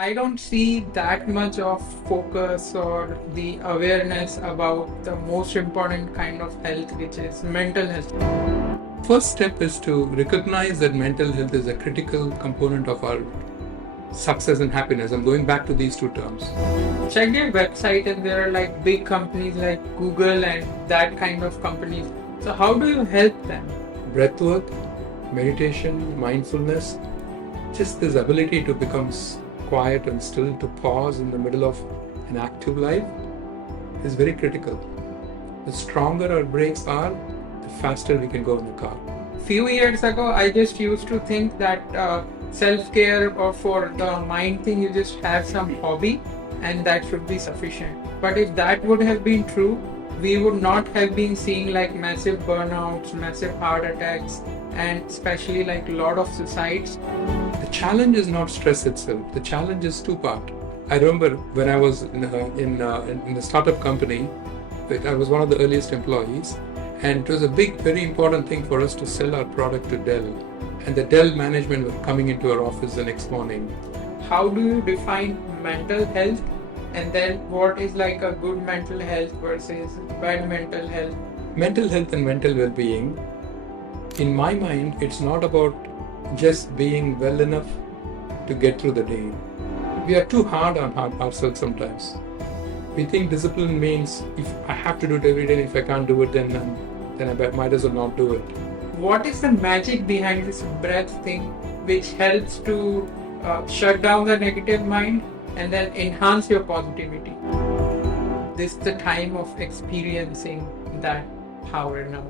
I don't see that much of focus or the awareness about the most important kind of health, which is mental health. First step is to recognize that mental health is a critical component of our success and happiness. I'm going back to these two terms. Check their website, and there are like big companies like Google and that kind of companies. So, how do you help them? Breathwork, meditation, mindfulness, just this ability to become quiet and still, to pause in the middle of an active life is very critical. The stronger our brakes are, the faster we can go in the car. Few years ago, I just used to think that self-care or for the mind thing, you just have some hobby and that should be sufficient. But if that would have been true, we would not have been seeing like massive burnouts, massive heart attacks, and especially like a lot of suicides. The challenge is not stress itself. The challenge is two-part. I remember when I was in the startup company, I was one of the earliest employees, and it was a big, very important thing for us to sell our product to Dell. And the Dell management were coming into our office the next morning. How do you define mental health? And then what is like a good mental health versus bad mental health? Mental health and mental well-being, in my mind, it's not about just being well enough to get through the day. We are too hard on ourselves sometimes. We think discipline means if I have to do it every day, if I can't do it, then I might as well not do it. What is the magic behind this breath thing which helps to shut down the negative mind and then enhance your positivity? This is the time of experiencing that power now.